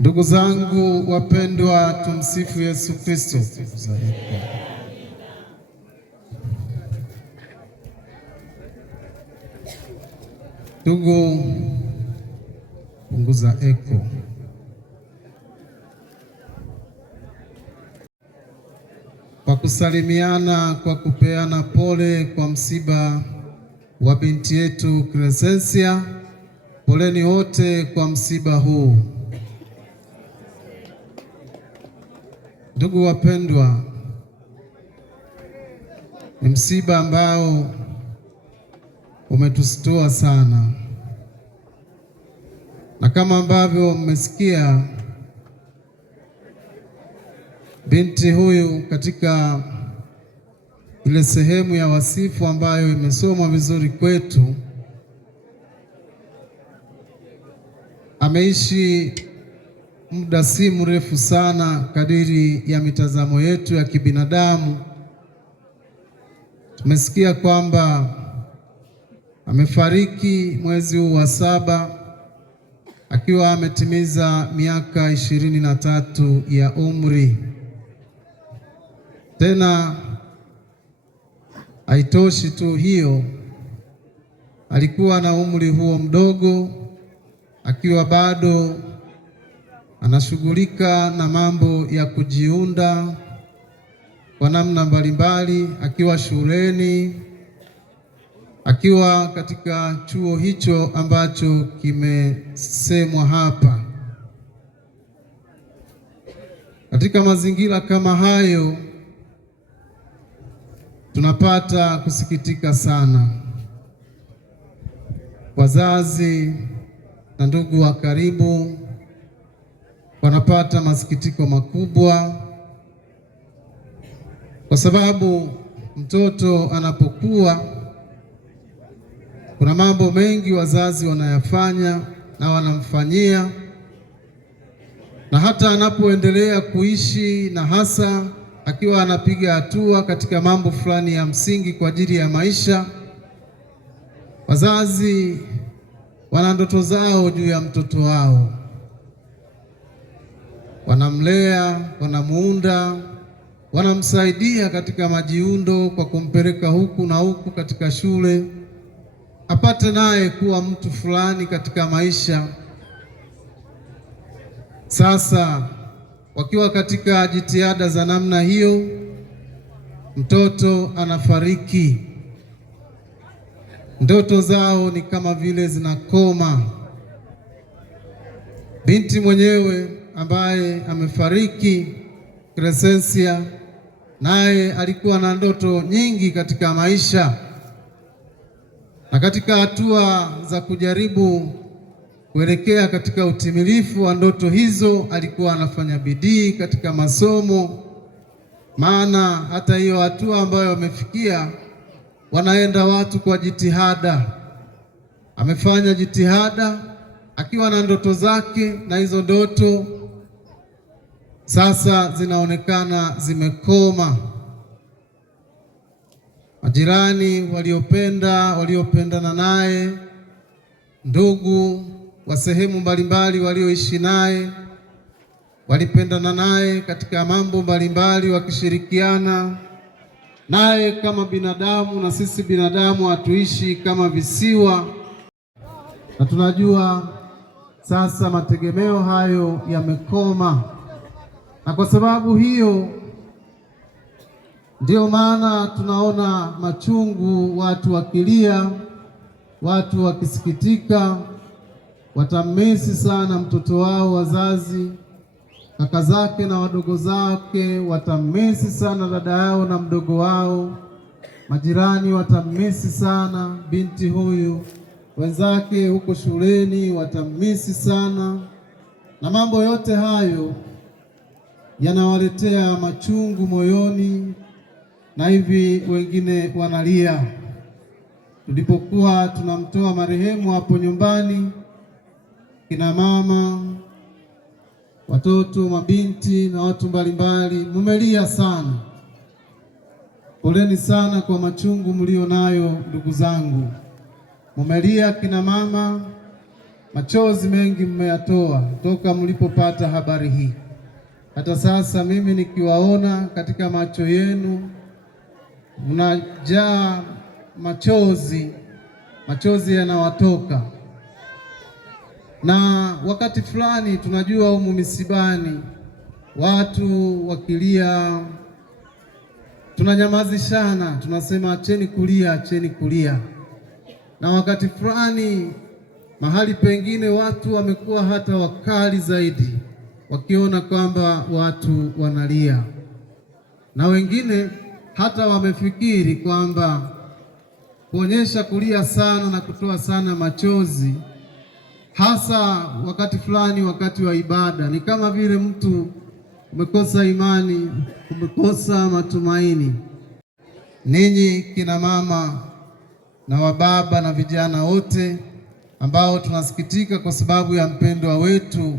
Ndugu zangu wapendwa, tumsifu Yesu Kristo. Ndugu, punguza eko. Kwa kusalimiana, kwa kupeana pole kwa msiba wa binti yetu Crescencia. Poleni wote kwa msiba huu. Ndugu wapendwa, ni msiba ambao umetustua sana, na kama ambavyo mmesikia, binti huyu katika ile sehemu ya wasifu ambayo imesomwa vizuri kwetu, ameishi muda si mrefu sana kadiri ya mitazamo yetu ya kibinadamu. Tumesikia kwamba amefariki mwezi huu wa 7 akiwa ametimiza miaka 23 ya umri. Tena haitoshi tu hiyo, alikuwa na umri huo mdogo akiwa bado anashughulika na mambo ya kujiunda kwa namna mbalimbali, akiwa shuleni, akiwa katika chuo hicho ambacho kimesemwa hapa. Katika mazingira kama hayo, tunapata kusikitika sana. Wazazi na ndugu wa karibu wanapata masikitiko makubwa, kwa sababu mtoto anapokuwa, kuna mambo mengi wazazi wanayafanya na wanamfanyia, na hata anapoendelea kuishi na hasa akiwa anapiga hatua katika mambo fulani ya msingi kwa ajili ya maisha, wazazi wana ndoto zao juu ya mtoto wao. Wanamlea, wanamuunda, wanamsaidia katika majiundo kwa kumpeleka huku na huku katika shule, apate naye kuwa mtu fulani katika maisha. Sasa wakiwa katika jitihada za namna hiyo, mtoto anafariki. Ndoto zao ni kama vile zinakoma. Binti mwenyewe ambaye amefariki, Crescencia, naye alikuwa na ndoto nyingi katika maisha, na katika hatua za kujaribu kuelekea katika utimilifu wa ndoto hizo alikuwa anafanya bidii katika masomo, maana hata hiyo hatua ambayo wamefikia wanaenda watu kwa jitihada. Amefanya jitihada akiwa na ndoto zake, na hizo ndoto sasa zinaonekana zimekoma. Majirani waliopendana naye, ndugu wa sehemu mbalimbali walioishi naye, walipendana naye katika mambo mbalimbali, wakishirikiana naye kama binadamu. Na sisi binadamu hatuishi kama visiwa, na tunajua sasa mategemeo hayo yamekoma, na kwa sababu hiyo ndio maana tunaona machungu, watu wakilia, watu wakisikitika. Watamisi sana mtoto wao, wazazi, kaka zake na wadogo zake watamisi sana dada yao na mdogo wao. Majirani watamisi sana binti huyu, wenzake huko shuleni watamisi sana, na mambo yote hayo yanawaletea machungu moyoni, na hivi wengine wanalia. Tulipokuwa tunamtoa marehemu hapo nyumbani, kina mama, watoto, mabinti na watu mbalimbali, mumelia sana. Poleni sana kwa machungu mlio nayo ndugu zangu. Mumelia kina mama, machozi mengi mmeyatoa toka mlipopata habari hii. Hata sasa mimi nikiwaona katika macho yenu mnajaa machozi, machozi yanawatoka. Na wakati fulani tunajua humu misibani watu wakilia tunanyamazishana, tunasema acheni kulia, acheni kulia. Na wakati fulani mahali pengine watu wamekuwa hata wakali zaidi, wakiona kwamba watu wanalia, na wengine hata wamefikiri kwamba kuonyesha kulia sana na kutoa sana machozi, hasa wakati fulani, wakati wa ibada, ni kama vile mtu umekosa imani, umekosa matumaini. Ninyi kina mama na wababa na vijana wote ambao tunasikitika kwa sababu ya mpendwa wetu,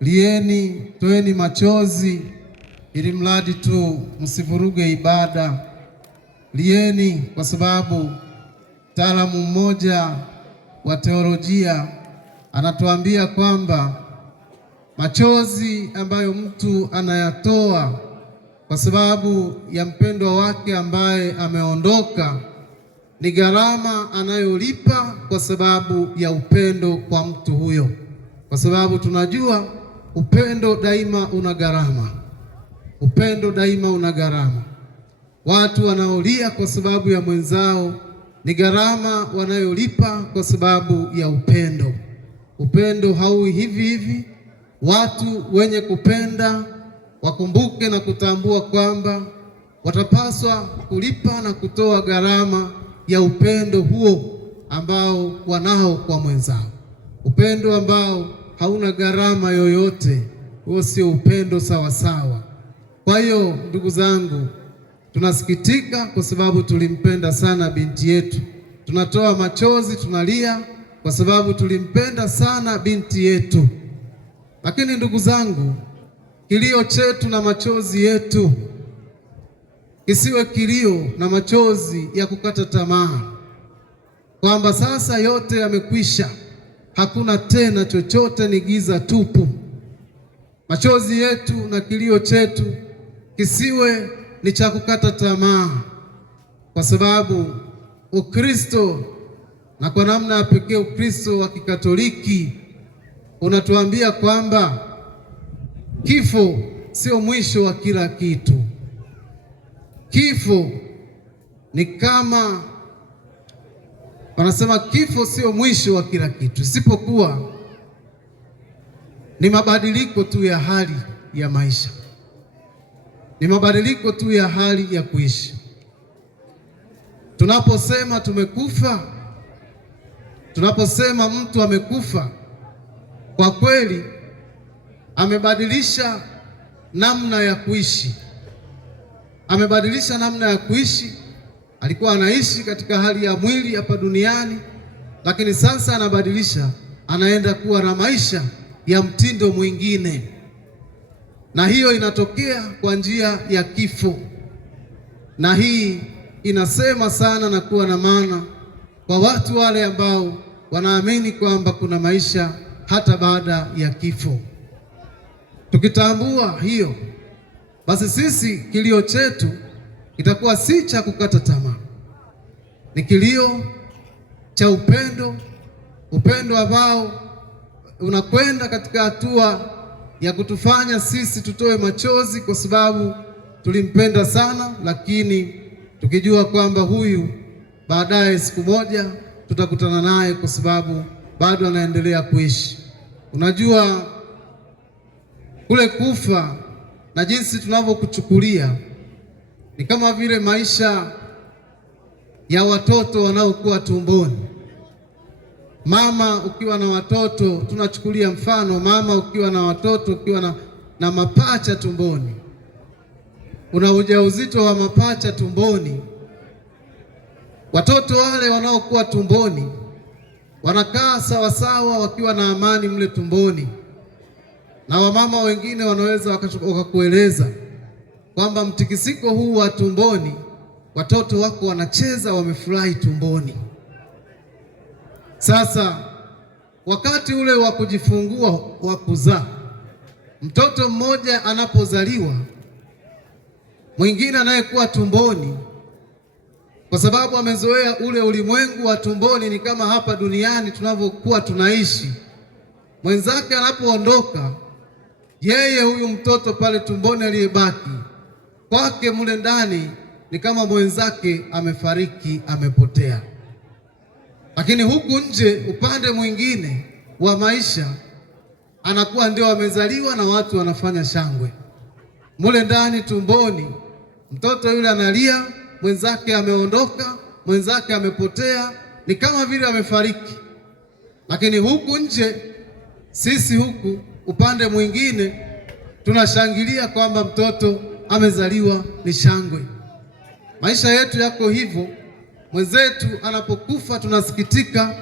lieni, toeni machozi, ili mradi tu msivuruge ibada. Lieni kwa sababu mtaalamu mmoja wa teolojia anatuambia kwamba machozi ambayo mtu anayatoa kwa sababu ya mpendwa wake ambaye ameondoka ni gharama anayolipa kwa sababu ya upendo kwa mtu huyo, kwa sababu tunajua upendo daima una gharama. Upendo daima una gharama. Watu wanaolia kwa sababu ya mwenzao ni gharama wanayolipa kwa sababu ya upendo. Upendo hauwi hivi hivi. Watu wenye kupenda wakumbuke na kutambua kwamba watapaswa kulipa na kutoa gharama ya upendo huo ambao wanao kwa mwenzao. Upendo ambao hauna gharama yoyote, huo sio upendo sawa sawa. Kwa hiyo ndugu zangu, tunasikitika kwa sababu tulimpenda sana binti yetu. Tunatoa machozi, tunalia kwa sababu tulimpenda sana binti yetu. Lakini ndugu zangu, kilio chetu na machozi yetu kisiwe kilio na machozi ya kukata tamaa, kwamba sasa yote yamekwisha, hakuna tena chochote, ni giza tupu. Machozi yetu na kilio chetu kisiwe ni cha kukata tamaa, kwa sababu Ukristo, na kwa namna ya pekee Ukristo wa Kikatoliki, unatuambia kwamba kifo sio mwisho wa kila kitu. Kifo ni kama wanasema, kifo sio mwisho wa kila kitu, isipokuwa ni mabadiliko tu ya hali ya maisha, ni mabadiliko tu ya hali ya kuishi. Tunaposema tumekufa, tunaposema mtu amekufa, kwa kweli amebadilisha namna ya kuishi, amebadilisha namna ya kuishi. Alikuwa anaishi katika hali ya mwili hapa duniani, lakini sasa anabadilisha, anaenda kuwa na maisha ya mtindo mwingine, na hiyo inatokea kwa njia ya kifo. Na hii inasema sana na kuwa na maana kwa watu wale ambao wanaamini kwamba kuna maisha hata baada ya kifo. Tukitambua hiyo, basi sisi kilio chetu itakuwa si cha kukata tamaa, ni kilio cha upendo, upendo ambao unakwenda katika hatua ya kutufanya sisi tutoe machozi kwa sababu tulimpenda sana, lakini tukijua kwamba huyu baadaye siku moja tutakutana naye kwa sababu bado anaendelea kuishi. Unajua, kule kufa na jinsi tunavyokuchukulia ni kama vile maisha ya watoto wanaokuwa tumboni. Mama ukiwa na watoto, tunachukulia mfano, mama ukiwa na watoto, ukiwa na mapacha tumboni, una ujauzito wa mapacha tumboni. Watoto wale wanaokuwa tumboni wanakaa sawasawa wakiwa na amani mle tumboni, na wamama wengine wanaweza wakakueleza kwamba mtikisiko huu wa tumboni, watoto wako wanacheza, wamefurahi tumboni. Sasa wakati ule wa kujifungua wa kuzaa, mtoto mmoja anapozaliwa, mwingine anayekuwa tumboni, kwa sababu amezoea ule ulimwengu wa tumboni, ni kama hapa duniani tunavyokuwa tunaishi. Mwenzake anapoondoka, yeye huyu mtoto pale tumboni aliyebaki, kwake mule ndani ni kama mwenzake amefariki, amepotea. Lakini huku nje, upande mwingine wa maisha, anakuwa ndio amezaliwa na watu wanafanya shangwe. Mule ndani tumboni, mtoto yule analia, mwenzake ameondoka, mwenzake amepotea, ni kama vile amefariki. Lakini huku nje, sisi huku upande mwingine tunashangilia kwamba mtoto amezaliwa, ni shangwe. Maisha yetu yako hivyo. Mwenzetu anapokufa tunasikitika,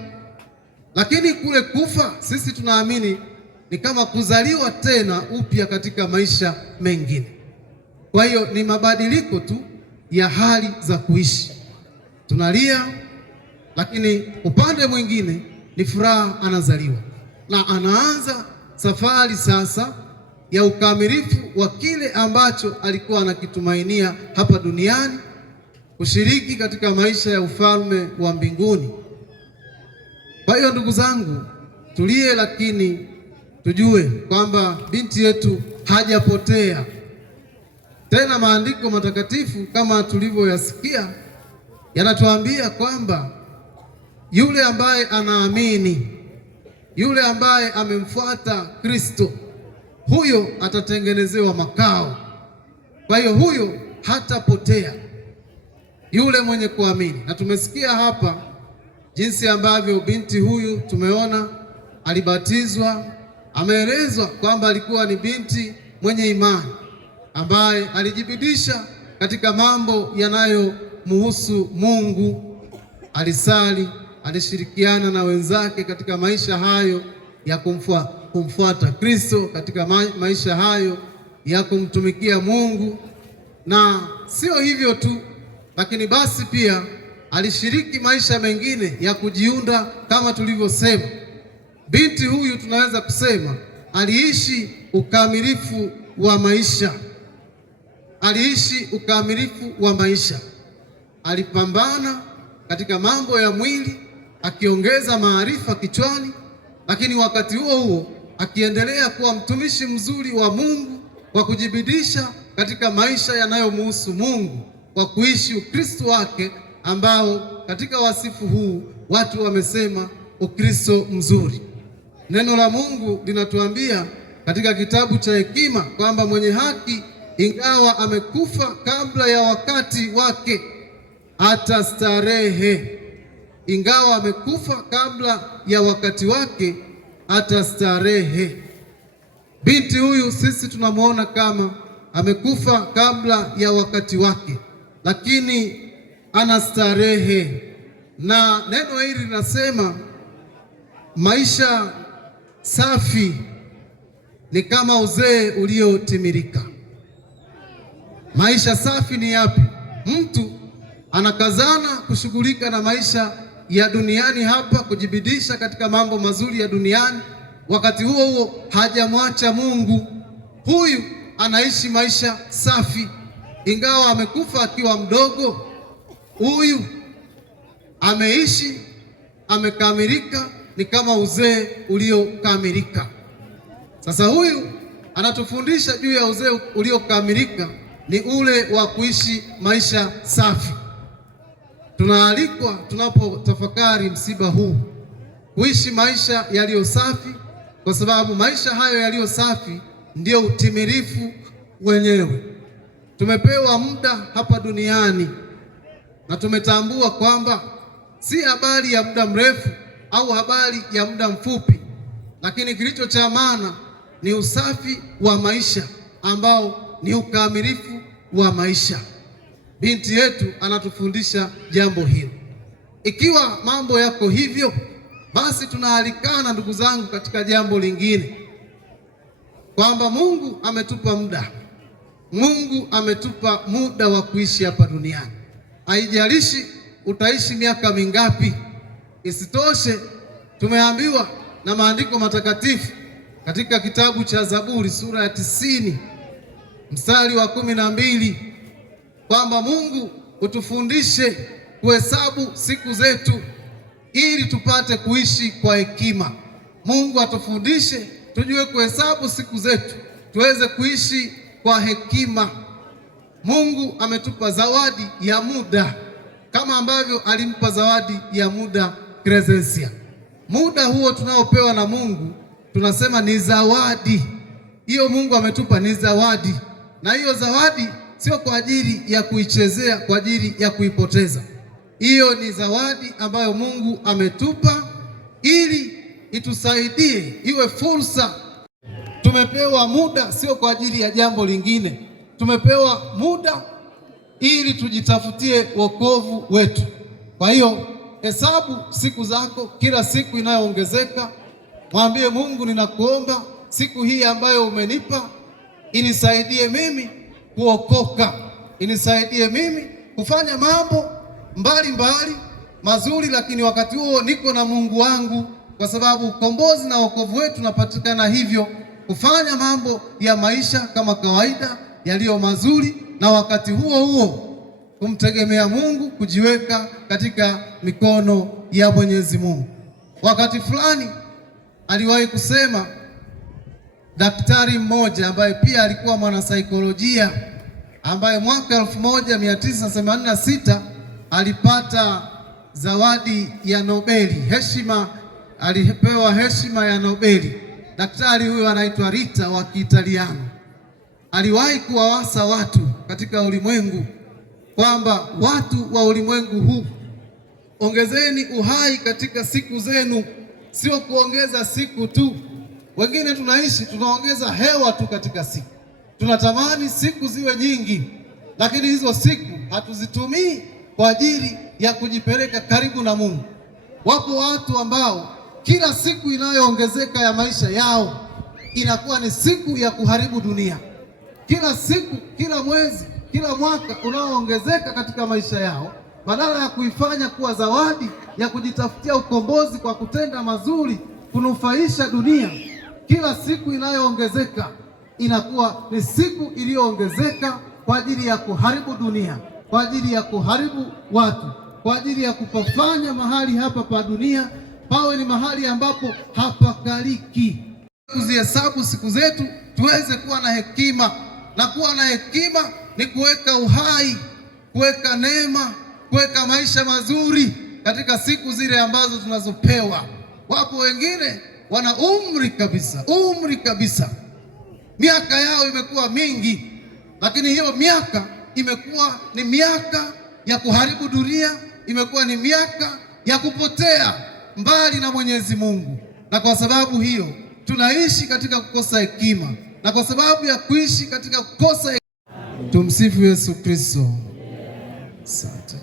lakini kule kufa sisi tunaamini ni kama kuzaliwa tena upya katika maisha mengine. Kwa hiyo ni mabadiliko tu ya hali za kuishi. Tunalia, lakini upande mwingine ni furaha, anazaliwa na anaanza safari sasa ya ukamilifu wa kile ambacho alikuwa anakitumainia hapa duniani, kushiriki katika maisha ya ufalme wa mbinguni. Kwa hiyo ndugu zangu, tulie, lakini tujue kwamba binti yetu hajapotea tena. Maandiko matakatifu kama tulivyoyasikia yanatuambia kwamba yule ambaye anaamini, yule ambaye amemfuata Kristo, huyo atatengenezewa makao. Kwa hiyo huyo hatapotea, yule mwenye kuamini. Na tumesikia hapa jinsi ambavyo binti huyu, tumeona alibatizwa, ameelezwa kwamba alikuwa ni binti mwenye imani ambaye alijibidisha katika mambo yanayomhusu Mungu. Alisali, alishirikiana na wenzake katika maisha hayo ya kumfuata Kristo, katika maisha hayo ya kumtumikia Mungu. Na sio hivyo tu, lakini basi pia alishiriki maisha mengine ya kujiunda. Kama tulivyosema, binti huyu tunaweza kusema aliishi ukamilifu wa maisha. Aliishi ukamilifu wa maisha. Alipambana katika mambo ya mwili, akiongeza maarifa kichwani, lakini wakati huo huo akiendelea kuwa mtumishi mzuri wa Mungu kwa kujibidisha katika maisha yanayomhusu Mungu, kwa kuishi Ukristo wake ambao katika wasifu huu watu wamesema Ukristo mzuri. Neno la Mungu linatuambia katika kitabu cha Hekima kwamba mwenye haki ingawa amekufa kabla ya wakati wake atastarehe. Ingawa amekufa kabla ya wakati wake atastarehe. Binti huyu sisi tunamwona kama amekufa kabla ya wakati wake, lakini anastarehe. Na neno hili linasema maisha safi ni kama uzee uliotimilika. Maisha safi ni yapi? Mtu anakazana kushughulika na maisha ya duniani hapa, kujibidisha katika mambo mazuri ya duniani, wakati huo huo hajamwacha Mungu. Huyu anaishi maisha safi, ingawa amekufa akiwa mdogo. Huyu ameishi, amekamilika, ni kama uzee uliokamilika. Sasa huyu anatufundisha juu ya uzee uliokamilika, ni ule wa kuishi maisha safi. Tunaalikwa tunapotafakari msiba huu kuishi maisha yaliyo safi, kwa sababu maisha hayo yaliyo safi ndio utimilifu wenyewe. Tumepewa muda hapa duniani na tumetambua kwamba si habari ya muda mrefu au habari ya muda mfupi, lakini kilicho cha maana ni usafi wa maisha ambao ni ukamilifu wa maisha. Binti yetu anatufundisha jambo hilo. Ikiwa mambo yako hivyo, basi tunaalikana ndugu zangu katika jambo lingine, kwamba Mungu ametupa muda. Mungu ametupa muda wa kuishi hapa duniani. Haijalishi utaishi miaka mingapi. Isitoshe, tumeambiwa na maandiko matakatifu katika kitabu cha Zaburi sura ya 90 mstari wa 12 kwamba Mungu utufundishe kuhesabu siku zetu ili tupate kuishi kwa hekima. Mungu atufundishe tujue kuhesabu siku zetu tuweze kuishi kwa hekima. Mungu ametupa zawadi ya muda kama ambavyo alimpa zawadi ya muda Crescencia. Muda huo tunaopewa na Mungu tunasema ni zawadi. Hiyo Mungu ametupa ni zawadi, na hiyo zawadi sio kwa ajili ya kuichezea, kwa ajili ya kuipoteza. Hiyo ni zawadi ambayo Mungu ametupa ili itusaidie, iwe fursa. Tumepewa muda sio kwa ajili ya jambo lingine. Tumepewa muda ili tujitafutie wokovu wetu. Kwa hiyo hesabu siku zako, kila siku inayoongezeka mwambie Mungu, ninakuomba siku hii ambayo umenipa inisaidie mimi kuokoka, inisaidie mimi kufanya mambo mbalimbali mazuri, lakini wakati huo niko na Mungu wangu, kwa sababu ukombozi na wokovu wetu unapatikana hivyo, kufanya mambo ya maisha kama kawaida yaliyo mazuri, na wakati huo huo kumtegemea Mungu, kujiweka katika mikono ya Mwenyezi Mungu. Wakati fulani aliwahi kusema daktari mmoja ambaye pia alikuwa mwanasaikolojia, ambaye mwaka 1986 alipata zawadi ya Nobeli, heshima, alipewa heshima ya Nobeli. Daktari huyo anaitwa Rita wa Kiitaliano. Aliwahi kuwawasa watu katika ulimwengu kwamba watu wa ulimwengu huu, ongezeni uhai katika siku zenu, sio kuongeza siku tu. Wengine tunaishi tunaongeza hewa tu katika siku, tunatamani siku ziwe nyingi, lakini hizo siku hatuzitumii kwa ajili ya kujipeleka karibu na Mungu. Wapo watu ambao kila siku inayoongezeka ya maisha yao inakuwa ni siku ya kuharibu dunia. Kila siku, kila mwezi, kila mwaka unaoongezeka katika maisha yao, badala ya kuifanya kuwa zawadi ya kujitafutia ukombozi kwa kutenda mazuri, kunufaisha dunia, kila siku inayoongezeka inakuwa ni siku iliyoongezeka kwa ajili ya kuharibu dunia, kwa ajili ya kuharibu watu, kwa ajili ya kupafanya mahali hapa pa dunia pawe ni mahali ambapo hapakaliki. Kuzihesabu siku zetu tuweze kuwa na hekima, na kuwa na hekima ni kuweka uhai, kuweka neema, kuweka maisha mazuri katika siku zile ambazo tunazopewa. Wapo wengine wana umri kabisa, miaka yao imekuwa mingi, lakini hiyo miaka imekuwa ni miaka ya kuharibu dunia, imekuwa ni miaka ya kupotea mbali na Mwenyezi Mungu. Na kwa sababu hiyo tunaishi katika kukosa hekima, na kwa sababu ya kuishi katika kukosa hekima, tumsifu Yesu Kristo. Asante.